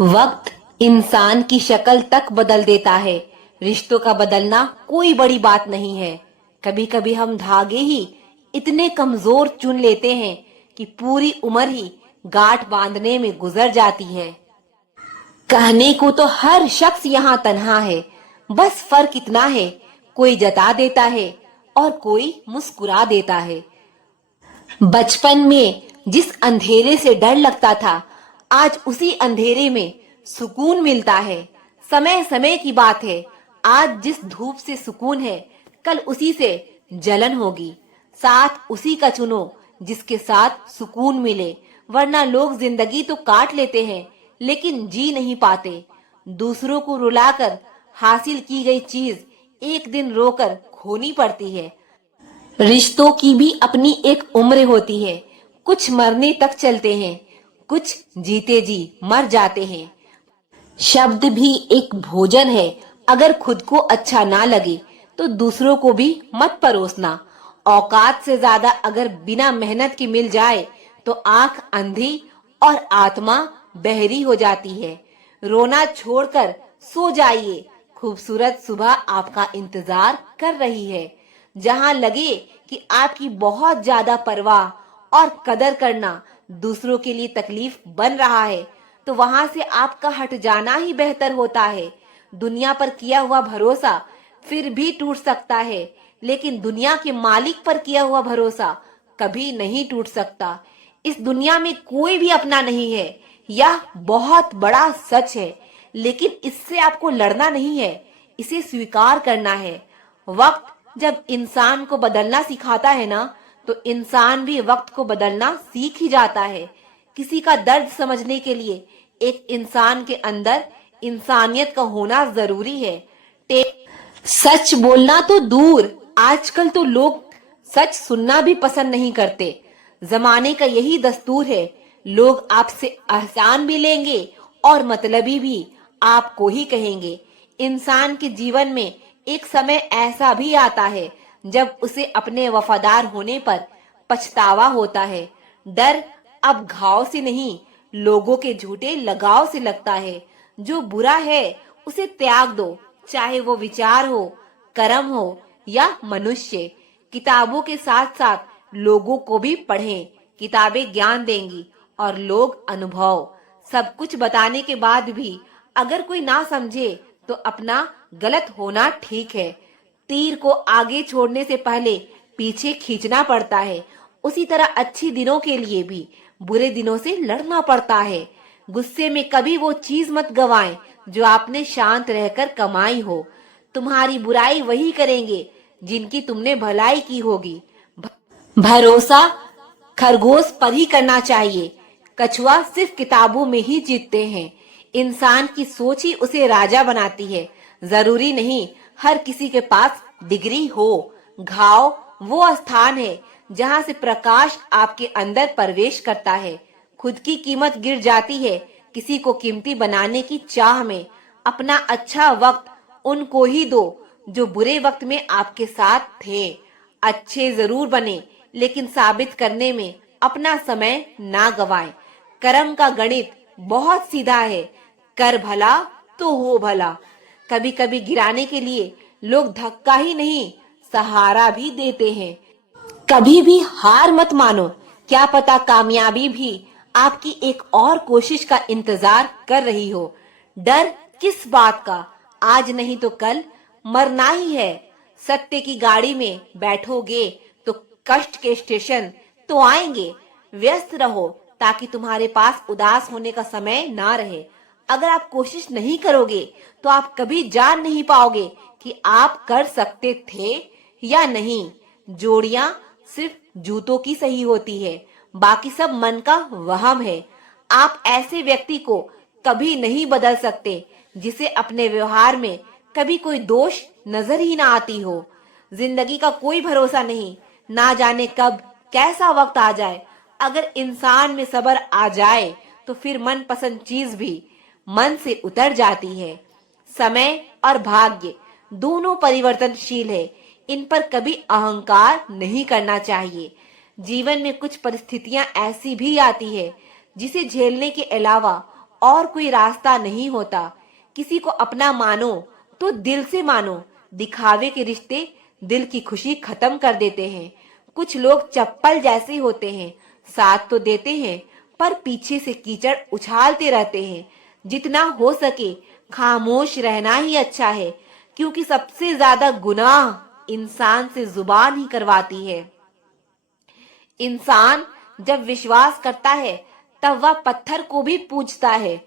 वक्त इंसान की शक्ल तक बदल देता है। रिश्तों का बदलना कोई बड़ी बात नहीं है। कभी कभी हम धागे ही इतने कमजोर चुन लेते हैं कि पूरी उम्र ही गांठ बांधने में गुजर जाती है। कहने को तो हर शख्स यहाँ तन्हा है, बस फर्क इतना है, कोई जता देता है और कोई मुस्कुरा देता है। बचपन में जिस अंधेरे से डर लगता था, आज उसी अंधेरे में सुकून मिलता है। समय समय की बात है, आज जिस धूप से सुकून है, कल उसी से जलन होगी। साथ उसी का चुनो जिसके साथ सुकून मिले, वरना लोग जिंदगी तो काट लेते हैं लेकिन जी नहीं पाते। दूसरों को रुलाकर हासिल की गई चीज एक दिन रोकर खोनी पड़ती है। रिश्तों की भी अपनी एक उम्र होती है, कुछ मरने तक चलते हैं, कुछ जीते जी मर जाते हैं। शब्द भी एक भोजन है, अगर खुद को अच्छा ना लगे तो दूसरों को भी मत परोसना। औकात से ज्यादा अगर बिना मेहनत के मिल जाए तो आंख अंधी और आत्मा बहरी हो जाती है। रोना छोड़कर सो जाइए, खूबसूरत सुबह आपका इंतजार कर रही है। जहां लगे कि आपकी बहुत ज्यादा परवाह और कदर करना दूसरों के लिए तकलीफ बन रहा है, तो वहां से आपका हट जाना ही बेहतर होता है। दुनिया पर किया हुआ भरोसा फिर भी टूट सकता है, लेकिन दुनिया के मालिक पर किया हुआ भरोसा कभी नहीं टूट सकता। इस दुनिया में कोई भी अपना नहीं है, यह बहुत बड़ा सच है, लेकिन इससे आपको लड़ना नहीं है, इसे स्वीकार करना है। वक्त जब इंसान को बदलना सिखाता है ना, तो इंसान भी वक्त को बदलना सीख ही जाता है। किसी का दर्द समझने के लिए एक इंसान के अंदर इंसानियत का होना जरूरी है। सच बोलना तो दूर, आजकल तो लोग सच सुनना भी पसंद नहीं करते। जमाने का यही दस्तूर है, लोग आपसे एहसान भी लेंगे और मतलबी भी आपको ही कहेंगे। इंसान के जीवन में एक समय ऐसा भी आता है जब उसे अपने वफादार होने पर पछतावा होता है। डर अब घाव से नहीं, लोगों के झूठे लगाव से लगता है। जो बुरा है उसे त्याग दो, चाहे वो विचार हो, कर्म हो या मनुष्य। किताबों के साथ साथ लोगों को भी पढ़ें। किताबें ज्ञान देंगी और लोग अनुभव। सब कुछ बताने के बाद भी अगर कोई ना समझे तो अपना गलत होना ठीक है। तीर को आगे छोड़ने से पहले पीछे खींचना पड़ता है, उसी तरह अच्छी दिनों के लिए भी बुरे दिनों से लड़ना पड़ता है। गुस्से में कभी वो चीज मत गवाएं जो आपने शांत रहकर कमाई हो। तुम्हारी बुराई वही करेंगे जिनकी तुमने भलाई की होगी। भरोसा खरगोश पर ही करना चाहिए, कछुआ सिर्फ किताबों में ही जीतते हैं। इंसान की सोच ही उसे राजा बनाती है। जरूरी नहीं हर किसी के पास डिग्री हो। घाव वो स्थान है जहां से प्रकाश आपके अंदर प्रवेश करता है। खुद की कीमत गिर जाती है किसी को कीमती बनाने की चाह में। अपना अच्छा वक्त उनको ही दो जो बुरे वक्त में आपके साथ थे। अच्छे जरूर बने, लेकिन साबित करने में अपना समय ना गवाएं। कर्म का गणित बहुत सीधा है, कर भला तो हो भला। कभी कभी गिराने के लिए लोग धक्का ही नहीं, सहारा भी देते हैं। कभी भी हार मत मानो, क्या पता कामयाबी भी आपकी एक और कोशिश का इंतजार कर रही हो। डर किस बात का, आज नहीं तो कल मरना ही है। सत्य की गाड़ी में बैठोगे तो कष्ट के स्टेशन तो आएंगे। व्यस्त रहो ताकि तुम्हारे पास उदास होने का समय ना रहे। अगर आप कोशिश नहीं करोगे तो आप कभी जान नहीं पाओगे कि आप कर सकते थे या नहीं। जोड़ियां सिर्फ जूतों की सही होती है, बाकी सब मन का वहम है। आप ऐसे व्यक्ति को कभी नहीं बदल सकते जिसे अपने व्यवहार में कभी कोई दोष नजर ही ना आती हो। जिंदगी का कोई भरोसा नहीं, ना जाने कब कैसा वक्त आ जाए। अगर इंसान में सब्र आ जाए तो फिर मनपसंद चीज भी मन से उतर जाती है। समय और भाग्य दोनों परिवर्तनशील है, इन पर कभी अहंकार नहीं करना चाहिए। जीवन में कुछ परिस्थितियां ऐसी भी आती है जिसे झेलने के अलावा और कोई रास्ता नहीं होता। किसी को अपना मानो तो दिल से मानो। दिखावे के रिश्ते दिल की खुशी खत्म कर देते हैं। कुछ लोग चप्पल जैसे होते हैं, साथ तो देते हैं पर पीछे से कीचड़ उछालते रहते हैं। जितना हो सके खामोश रहना ही अच्छा है, क्योंकि सबसे ज्यादा गुनाह इंसान से जुबान ही करवाती है। इंसान जब विश्वास करता है तब वह पत्थर को भी पूजता है,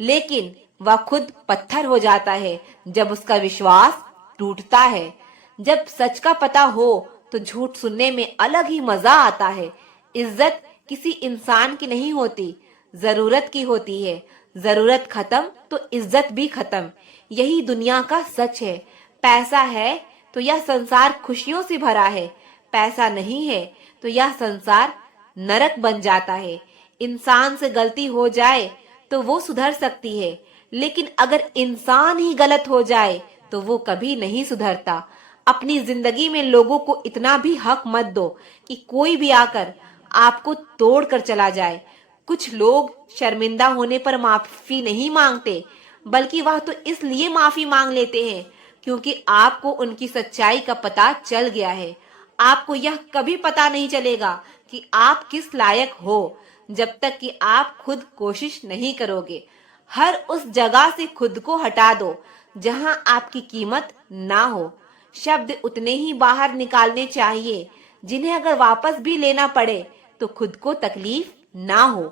लेकिन वह खुद पत्थर हो जाता है जब उसका विश्वास टूटता है। जब सच का पता हो तो झूठ सुनने में अलग ही मजा आता है। इज्जत किसी इंसान की नहीं होती, जरूरत की होती है। जरूरत खत्म तो इज्जत भी खत्म। यही दुनिया का सच है। पैसा है तो यह संसार खुशियों से भरा है, पैसा नहीं है तो यह संसार नरक बन जाता है। इंसान से गलती हो जाए तो वो सुधर सकती है, लेकिन अगर इंसान ही गलत हो जाए तो वो कभी नहीं सुधरता। अपनी जिंदगी में लोगों को इतना भी हक मत दो कि कोई भी आकर आपको तोड़ कर चला जाए। कुछ लोग शर्मिंदा होने पर माफी नहीं मांगते, बल्कि वह तो इसलिए माफी मांग लेते हैं क्योंकि आपको उनकी सच्चाई का पता चल गया है। आपको यह कभी पता नहीं चलेगा कि आप किस लायक हो जब तक कि आप खुद कोशिश नहीं करोगे। हर उस जगह से खुद को हटा दो जहां आपकी कीमत ना हो। शब्द उतने ही बाहर निकालने चाहिए जिन्हें अगर वापस भी लेना पड़े तो खुद को तकलीफ ना हो।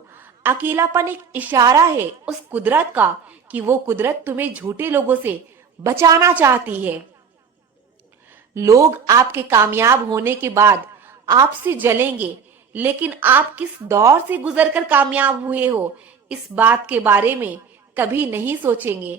अकेलापन एक इशारा है उस कुदरत का कि वो कुदरत तुम्हें झूठे लोगों से बचाना चाहती है। लोग आपके कामयाब होने के बाद आपसे जलेंगे, लेकिन आप किस दौर से गुजरकर कामयाब हुए हो इस बात के बारे में कभी नहीं सोचेंगे।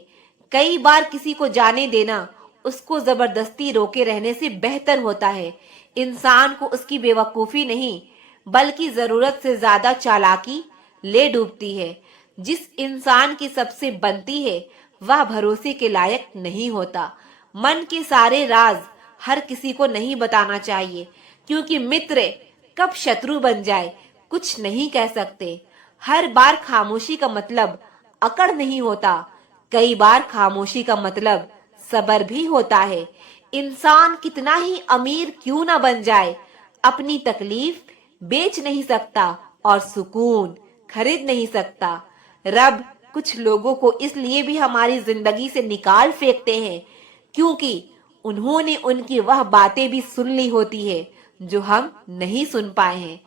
कई बार किसी को जाने देना उसको जबरदस्ती रोके रहने से बेहतर होता है। इंसान को उसकी बेवकूफी नहीं बल्कि जरूरत से ज्यादा चालाकी ले डूबती है। जिस इंसान की सबसे बनती है वह भरोसे के लायक नहीं होता। मन के सारे राज हर किसी को नहीं बताना चाहिए, क्योंकि मित्र कब शत्रु बन जाए कुछ नहीं कह सकते। हर बार खामोशी का मतलब अकड़ नहीं होता, कई बार खामोशी का मतलब सब्र भी होता है। इंसान कितना ही अमीर क्यों ना बन जाए, अपनी तकलीफ बेच नहीं सकता और सुकून खरीद नहीं सकता। रब कुछ लोगों को इसलिए भी हमारी जिंदगी से निकाल फेंकते हैं क्योंकि उन्होंने उनकी वह बातें भी सुन ली होती है जो हम नहीं सुन पाए हैं।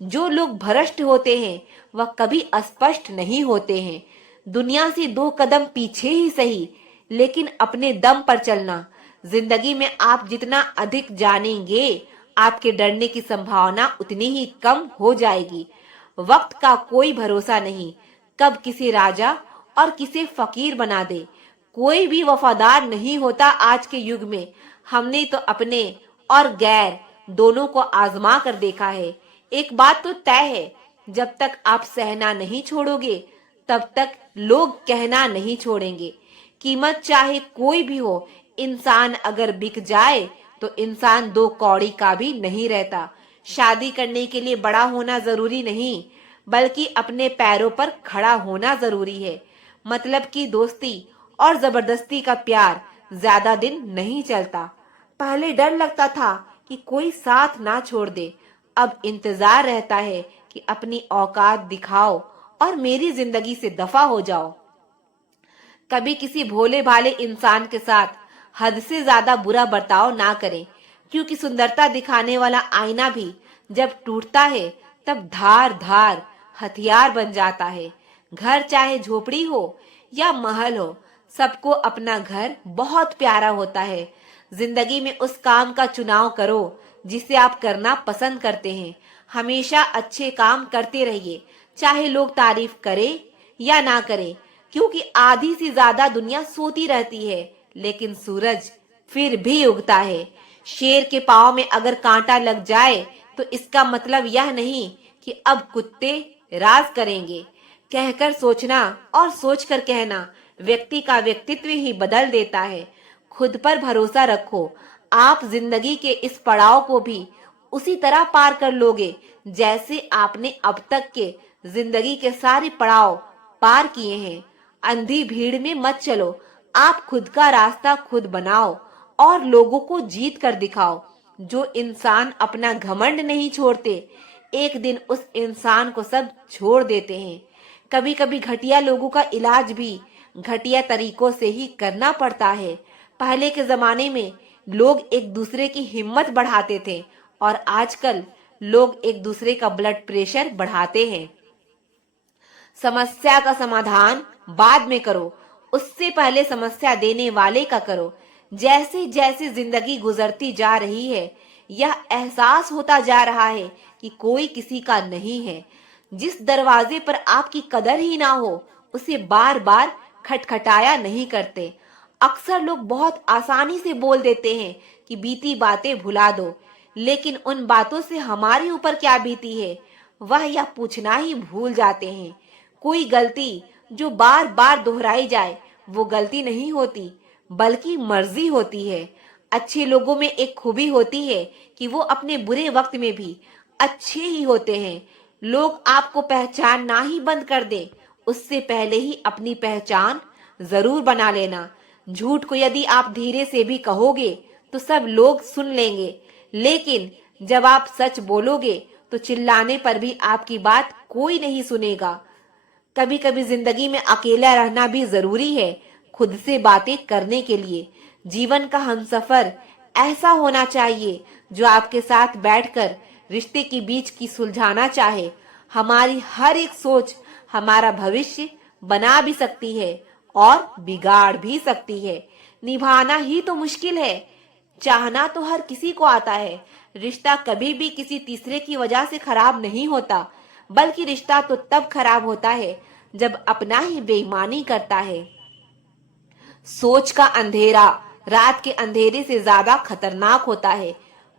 जो लोग भ्रष्ट होते हैं वह कभी अस्पष्ट नहीं होते हैं। दुनिया से 2 कदम पीछे ही सही, लेकिन अपने दम पर चलना। जिंदगी में आप जितना अधिक जानेंगे आपके डरने की संभावना उतनी ही कम हो जाएगी। वक्त का कोई भरोसा नहीं, कब किसी राजा और किसी फकीर बना दे। कोई भी वफादार नहीं होता आज के युग में। हमने तो अपने और गैर दोनों को आजमा कर देखा है। एक बात तो तय है, जब तक आप सहना नहीं छोड़ोगे तब तक लोग कहना नहीं छोड़ेंगे। कीमत चाहे कोई भी हो, इंसान अगर बिक जाए तो इंसान 2 कौड़ी का भी नहीं रहता। शादी करने के लिए बड़ा होना जरूरी नहीं, बल्कि अपने पैरों पर खड़ा होना जरूरी है। मतलब की दोस्ती और जबरदस्ती का प्यार ज्यादा दिन नहीं चलता। पहले डर लगता था कि कोई साथ ना छोड़ दे, अब इंतजार रहता है कि अपनी औकात दिखाओ और मेरी जिंदगी से दफा हो जाओ। कभी किसी भोले भाले इंसान के साथ हद से ज्यादा बुरा बर्ताव ना करें, क्योंकि सुंदरता दिखाने वाला आईना भी जब टूटता है तब धार धार हथियार बन जाता है। घर चाहे झोपड़ी हो या महल हो, सबको अपना घर बहुत प्यारा होता है। जिंदगी में उस काम का चुनाव करो जिसे आप करना पसंद करते हैं। हमेशा अच्छे काम करते रहिए, चाहे लोग तारीफ करें या ना करें, क्योंकि आधी से ज्यादा दुनिया सोती रहती है लेकिन सूरज फिर भी उगता है। शेर के पांव में अगर कांटा लग जाए तो इसका मतलब यह नहीं कि अब कुत्ते राज करेंगे। कहकर सोचना और सोचकर कहना व्यक्ति का व्यक्तित्व ही बदल देता है। खुद पर भरोसा रखो, आप जिंदगी के इस पड़ाव को भी उसी तरह पार कर लोगे जैसे आपने अब तक के जिंदगी के सारे पड़ाव पार किए हैं। अंधी भीड़ में मत चलो, आप खुद का रास्ता खुद बनाओ और लोगों को जीत कर दिखाओ। जो इंसान अपना घमंड नहीं छोड़ते, एक दिन उस इंसान को सब छोड़ देते हैं। कभी कभी घटिया लोगों का इलाज भी घटिया तरीकों से ही करना पड़ता है। पहले के जमाने में लोग एक दूसरे की हिम्मत बढ़ाते थे और आजकल लोग एक दूसरे का ब्लड प्रेशर बढ़ाते हैं। समस्या का समाधान बाद में करो, उससे पहले समस्या देने वाले का करो। जैसे जैसे जिंदगी गुजरती जा रही है, यह एहसास होता जा रहा है कि कोई किसी का नहीं है। जिस दरवाजे पर आपकी कदर ही ना हो, उसे बार बार खटखटाया नहीं करते। अक्सर लोग बहुत आसानी से बोल देते हैं कि बीती बातें भुला दो, लेकिन उन बातों से हमारे ऊपर क्या बीती है, वह यह पूछना ही भूल जाते हैं। कोई गलती जो बार बार दोहराई जाए, वो गलती नहीं होती, बल्कि मर्जी होती है। अच्छे लोगों में एक खूबी होती है कि वो अपने बुरे वक्त में भी अच्छे ही होते हैं। लोग आपको पहचानना ही बंद कर दे, उससे पहले ही अपनी पहचान जरूर बना लेना। झूठ को यदि आप धीरे से भी कहोगे तो सब लोग सुन लेंगे, लेकिन जब आप सच बोलोगे तो चिल्लाने पर भी आपकी बात कोई नहीं सुनेगा। कभी कभी जिंदगी में अकेला रहना भी जरूरी है, खुद से बातें करने के लिए। जीवन का हमसफर ऐसा होना चाहिए जो आपके साथ बैठकर रिश्ते के बीच की सुलझाना चाहे। हमारी हर एक सोच हमारा भविष्य बना भी सकती है और बिगाड़ भी सकती है। निभाना ही तो मुश्किल है, चाहना तो हर किसी को आता है। रिश्ता कभी भी किसी तीसरे की वजह से खराब नहीं होता, बल्कि रिश्ता तो तब खराब होता है जब अपना ही बेईमानी करता है। सोच का अंधेरा रात के अंधेरे से ज्यादा खतरनाक होता है।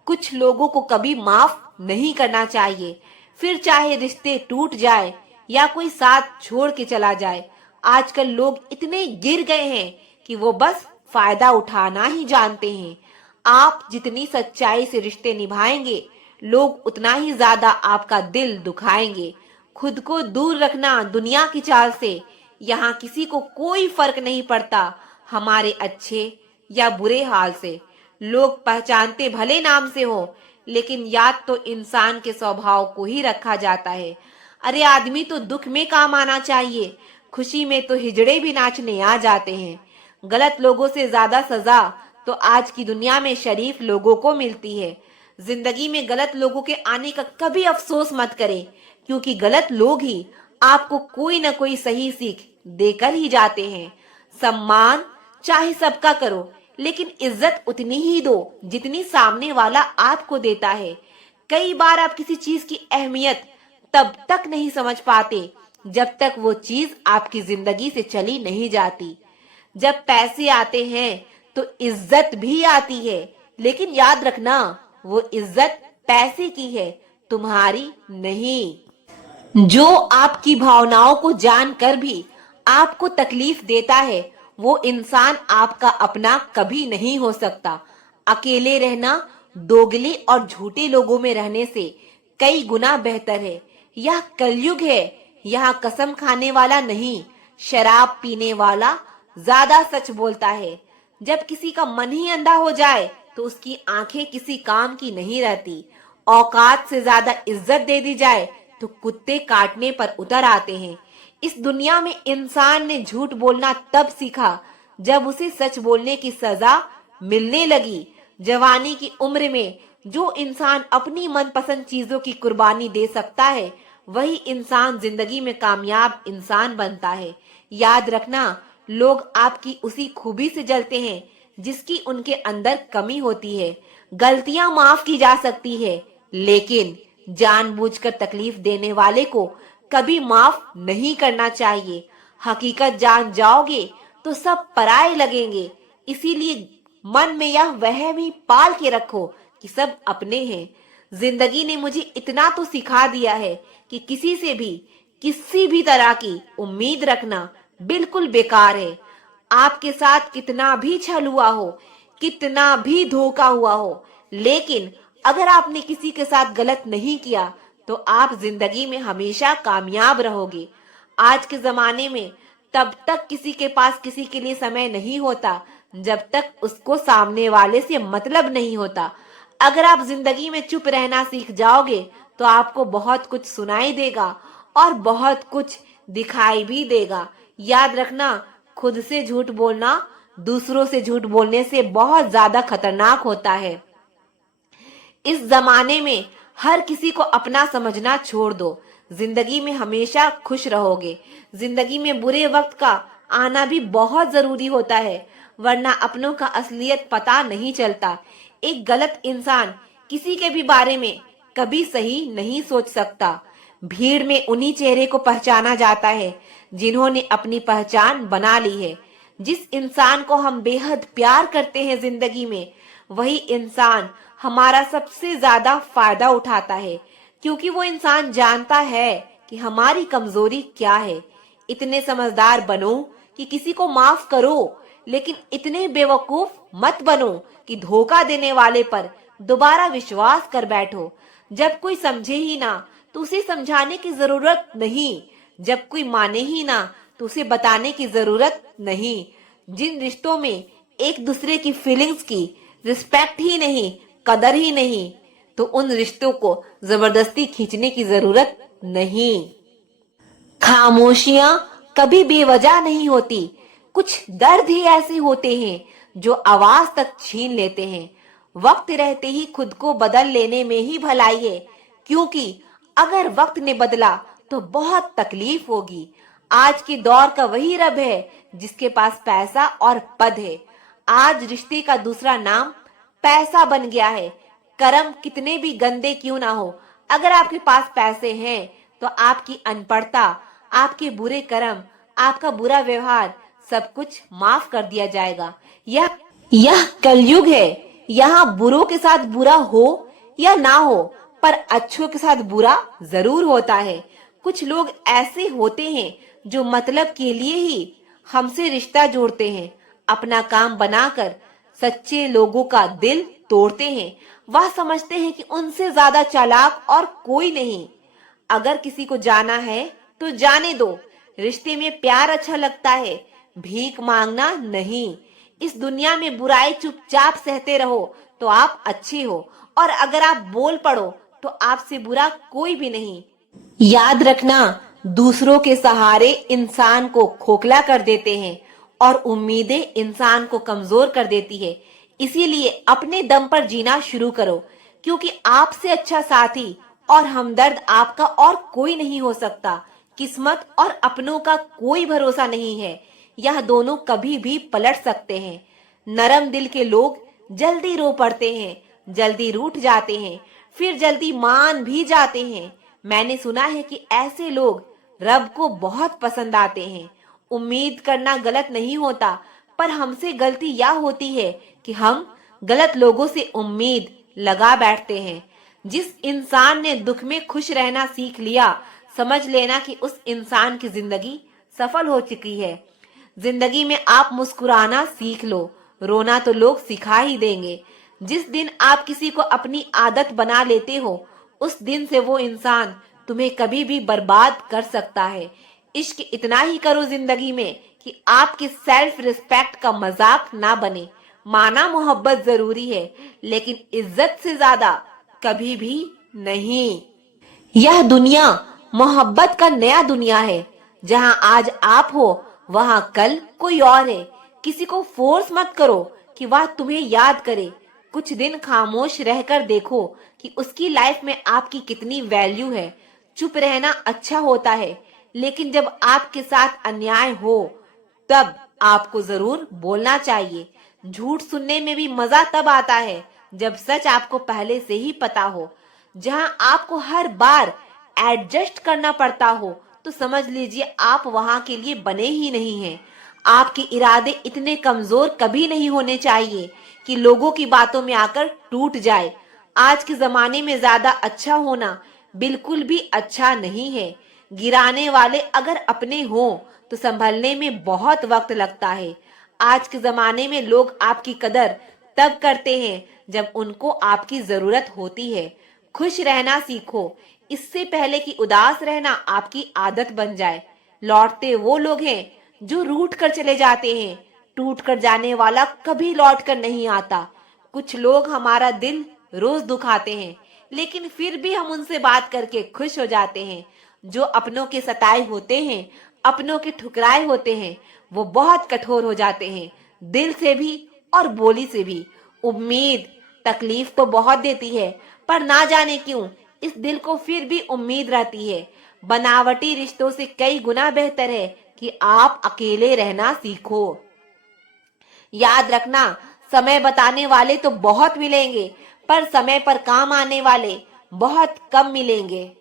कुछ लोगों को कभी माफ नहीं करना चाहिए, फिर चाहे रिश्ते टूट जाए या कोई साथ छोड़ के चला जाए। आजकल लोग इतने गिर गए हैं कि वो बस फायदा उठाना ही जानते हैं। आप जितनी सच्चाई से रिश्ते निभाएंगे, लोग उतना ही ज्यादा आपका दिल दुखाएंगे। खुद को दूर रखना दुनिया की चाल से। यहाँ किसी को कोई फर्क नहीं पड़ता हमारे अच्छे या बुरे हाल से। लोग पहचानते भले नाम से हो, लेकिन याद तो इंसान के स्वभाव को ही रखा जाता है। अरे आदमी तो दुख में काम आना चाहिए, खुशी में तो हिजड़े भी नाचने आ जाते हैं। गलत लोगों से ज्यादा सजा तो आज की दुनिया में शरीफ लोगों को मिलती है। जिंदगी में गलत लोगों के आने का कभी अफसोस मत करें, क्योंकि गलत लोग ही आपको कोई न कोई सही सीख देकर ही जाते हैं। सम्मान चाहे सबका करो, लेकिन इज्जत उतनी ही दो जितनी सामने वाला आपको देता है। कई बार आप किसी चीज की अहमियत तब तक नहीं समझ पाते जब तक वो चीज आपकी जिंदगी से चली नहीं जाती। जब पैसे आते हैं तो इज्जत भी आती है, लेकिन याद रखना वो इज्जत पैसे की है, तुम्हारी नहीं। जो आपकी भावनाओं को जानकर भी आपको तकलीफ देता है, वो इंसान आपका अपना कभी नहीं हो सकता। अकेले रहना दोगले और झूठे लोगों में रहने से कई गुना बेहतर है। यह कलयुग है, यहाँ कसम खाने वाला नहीं, शराब पीने वाला ज्यादा सच बोलता है। जब किसी का मन ही अंधा हो जाए तो उसकी आंखें किसी काम की नहीं रहती। औकात से ज्यादा इज्जत दे दी जाए तो कुत्ते काटने पर उतर आते हैं। इस दुनिया में इंसान ने झूठ बोलना तब सीखा जब उसे सच बोलने की सजा मिलने लगी। जवानी की उम्र में जो इंसान अपनी मनपसंद चीजों की कुर्बानी दे सकता है, वही इंसान जिंदगी में कामयाब इंसान बनता है। याद रखना, लोग आपकी उसी खूबी से जलते हैं जिसकी उनके अंदर कमी होती है। गलतियां माफ की जा सकती है, लेकिन जानबूझकर तकलीफ देने वाले को कभी माफ नहीं करना चाहिए। हकीकत जान जाओगे तो सब पराये लगेंगे, इसीलिए मन में यह वहम ही पाल के रखो कि सब अपने हैं। जिंदगी ने मुझे इतना तो सिखा दिया है कि किसी से भी किसी भी तरह की उम्मीद रखना बिल्कुल बेकार है। आपके साथ कितना भी छल हुआ हो, कितना भी धोखा हुआ हो, लेकिन अगर आपने किसी के साथ गलत नहीं किया तो आप जिंदगी में हमेशा कामयाब रहोगे। आज के जमाने में तब तक किसी के पास किसी के लिए समय नहीं होता जब तक उसको सामने वाले से मतलब नहीं होता। अगर आप जिंदगी में चुप रहना सीख जाओगे तो आपको बहुत कुछ सुनाई देगा और बहुत कुछ दिखाई भी देगा। याद रखना, खुद से झूठ बोलना दूसरों से झूठ बोलने से बहुत ज्यादा खतरनाक होता है। इस जमाने में हर किसी को अपना समझना छोड़ दो। जिंदगी में हमेशा खुश रहोगे। जिंदगी में बुरे वक्त का आना भी बहुत जरूरी होता है, वरना अपनों का असलियत पता नहीं चलता। एक गलत इंसान किसी के भी बारे में कभी सही नहीं सोच सकता। भीड़ में उन्हीं चेहरे को पहचाना जाता है जिन्होंने अपनी पहचान बना ली है। जिस इंसान को हम बेहद प्यार करते हैं जिंदगी में, वही इंसान हमारा सबसे ज्यादा फायदा उठाता है, क्योंकि वो इंसान जानता है कि हमारी कमजोरी क्या है। इतने समझदार बनो कि किसी को माफ करो, लेकिन इतने बेवकूफ मत बनो कि धोखा देने वाले पर दोबारा विश्वास कर बैठो। जब कोई समझे ही ना तो उसे समझाने की जरूरत नहीं। जब कोई माने ही ना तो उसे बताने की जरूरत नहीं। जिन रिश्तों में एक दूसरे की फीलिंग्स की रिस्पेक्ट ही नहीं, कदर ही नहीं, तो उन रिश्तों को जबरदस्ती खींचने की जरूरत नहीं। खामोशियां कभी बेवजह नहीं होती। कुछ दर्द ही ऐसे होते हैं जो आवाज तक छीन लेते हैं। वक्त रहते ही खुद को बदल लेने में ही भलाई है, क्योंकि अगर वक्त ने बदला तो बहुत तकलीफ होगी। आज के दौर का वही रब है जिसके पास पैसा और पद है। आज रिश्ते का दूसरा नाम पैसा बन गया है। कर्म कितने भी गंदे क्यों ना हो, अगर आपके पास पैसे हैं तो आपकी अनपढ़ता, आपके बुरे कर्म, आपका बुरा व्यवहार सब कुछ माफ कर दिया जाएगा। यह कलयुग है। यहाँ बुरों के साथ बुरा हो या ना हो, पर अच्छों के साथ बुरा जरूर होता है। कुछ लोग ऐसे होते हैं जो मतलब के लिए ही हमसे रिश्ता जोड़ते हैं। अपना काम बनाकर सच्चे लोगों का दिल तोड़ते हैं। वह समझते हैं कि उनसे ज्यादा चालाक और कोई नहीं। अगर किसी को जाना है तो जाने दो। रिश्ते में प्यार अच्छा लगता है, भीख मांगना नहीं। इस दुनिया में बुराई चुपचाप सहते रहो तो आप अच्छे हो, और अगर आप बोल पड़ो तो आपसे बुरा कोई भी नहीं। याद रखना, दूसरों के सहारे इंसान को खोखला कर देते हैं और उम्मीदें इंसान को कमजोर कर देती है। इसीलिए अपने दम पर जीना शुरू करो, क्योंकि आपसे अच्छा साथी और हमदर्द आपका और कोई नहीं हो सकता। किस्मत और अपनों का कोई भरोसा नहीं है, यह दोनों कभी भी पलट सकते हैं। नरम दिल के लोग जल्दी रो पड़ते हैं, जल्दी रूठ जाते हैं, फिर जल्दी मान भी जाते हैं। मैंने सुना है कि ऐसे लोग रब को बहुत पसंद आते हैं। उम्मीद करना गलत नहीं होता, पर हमसे गलती यह होती है कि हम गलत लोगों से उम्मीद लगा बैठते हैं। जिस इंसान ने दुख में खुश रहना सीख लिया, समझ लेना कि उस इंसान की जिंदगी सफल हो चुकी है। जिंदगी में आप मुस्कुराना सीख लो, रोना तो लोग सिखा ही देंगे। जिस दिन आप किसी को अपनी आदत बना लेते हो, उस दिन से वो इंसान तुम्हें कभी भी बर्बाद कर सकता है। इश्क इतना ही करो जिंदगी में कि आपकी सेल्फ रिस्पेक्ट का मजाक ना बने। माना मोहब्बत जरूरी है, लेकिन इज्जत से ज्यादा कभी भी नहीं। यह दुनिया मोहब्बत का नया दुनिया है। जहां आज आप हो वहां कल कोई और है। किसी को फोर्स मत करो कि वह तुम्हें याद करे। कुछ दिन खामोश रहकर देखो कि उसकी लाइफ में आपकी कितनी वैल्यू है। चुप रहना अच्छा होता है, लेकिन जब आपके साथ अन्याय हो तब आपको जरूर बोलना चाहिए। झूठ सुनने में भी मजा तब आता है जब सच आपको पहले से ही पता हो। जहां आपको हर बार एडजस्ट करना पड़ता हो तो समझ लीजिए आप वहां के लिए बने ही नहीं हैं। आपके इरादे इतने कमजोर कभी नहीं होने चाहिए कि लोगों की बातों में आकर टूट जाए। आज के जमाने में ज्यादा अच्छा होना बिल्कुल भी अच्छा नहीं है। गिराने वाले अगर अपने हों तो संभलने में बहुत वक्त लगता है। आज के जमाने में लोग आपकी कदर तब करते हैं जब उनको आपकी जरूरत होती है। खुश रहना सीखो, इससे पहले कि उदास रहना आपकी आदत बन जाए। लौटते वो लोग हैं जो रूठ कर चले जाते हैं। टूट कर जाने वाला कभी लौट कर नहीं आता। कुछ लोग हमारा दिल रोज दुखाते हैं, लेकिन फिर भी हम उनसे बात करके खुश हो जाते हैं। जो अपनों के सताए होते हैं, अपनों के ठुकराए होते हैं, वो बहुत कठोर हो जाते हैं, दिल से भी और बोली से भी। उम्मीद तकलीफ तो बहुत देती है, पर ना जाने क्यों इस दिल को फिर भी उम्मीद रहती है। बनावटी रिश्तों से कई गुना बेहतर है कि आप अकेले रहना सीखो। याद रखना, समय बताने वाले तो बहुत मिलेंगे, पर समय पर काम आने वाले बहुत कम मिलेंगे।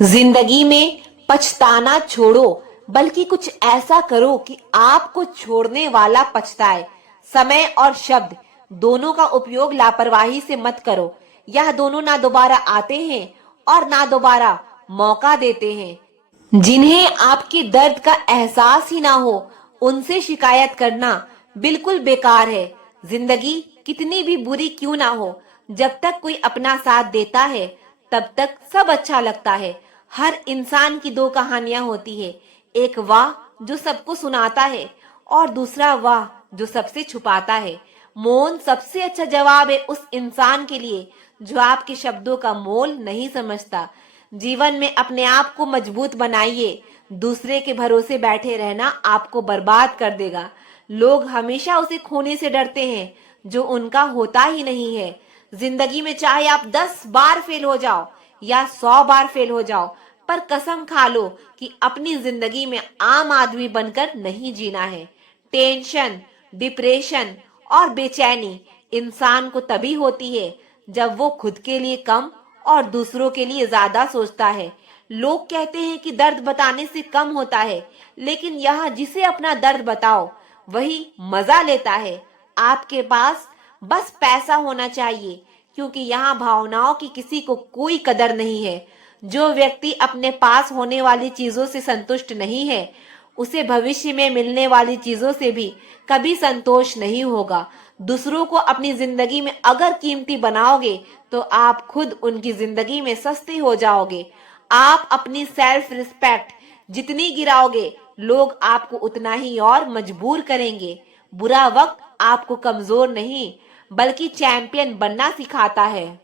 जिंदगी में पछताना छोड़ो, बल्कि कुछ ऐसा करो कि आपको छोड़ने वाला पछताए। समय और शब्द दोनों का उपयोग लापरवाही से मत करो। यह दोनों ना दोबारा आते हैं और ना दोबारा मौका देते हैं। जिन्हें आपके दर्द का एहसास ही ना हो, उनसे शिकायत करना बिल्कुल बेकार है। जिंदगी कितनी भी बुरी क्यों ना हो, जब तक कोई अपना साथ देता है तब तक सब अच्छा लगता है। हर इंसान की दो कहानियां होती है, एक वाह जो सबको सुनाता है और दूसरा वाह जो सबसे छुपाता है। मौन सबसे अच्छा जवाब है उस इंसान के लिए जो आपके शब्दों का मोल नहीं समझता। जीवन में अपने आप को मजबूत बनाइए। दूसरे के भरोसे बैठे रहना आपको बर्बाद कर देगा। लोग हमेशा उसे खोने से डरते हैं जो उनका होता ही नहीं है। जिंदगी में चाहे आप 10 बार फेल हो जाओ या 100 बार फेल हो जाओ, पर कसम खा लो कि अपनी जिंदगी में आम आदमी बनकर नहीं जीना है। टेंशन, डिप्रेशन और बेचैनी इंसान को तभी होती है जब वो खुद के लिए कम और दूसरों के लिए ज्यादा सोचता है। लोग कहते हैं कि दर्द बताने से कम होता है, लेकिन यहाँ जिसे अपना दर्द बताओ वही मजा लेता है। आपके पास बस पैसा होना चाहिए, क्योंकि यहाँ भावनाओं की किसी को कोई कदर नहीं है। जो व्यक्ति अपने पास होने वाली चीजों से संतुष्ट नहीं है, उसे भविष्य में मिलने वाली चीजों से भी कभी संतोष नहीं होगा। दूसरों को अपनी जिंदगी में अगर कीमती बनाओगे तो आप खुद उनकी जिंदगी में सस्ते हो जाओगे। आप अपनी सेल्फ रिस्पेक्ट जितनी गिराओगे, लोग आपको उतना ही और मजबूर करेंगे। बुरा वक्त आपको कमजोर नहीं, बल्कि चैंपियन बनना सिखाता है।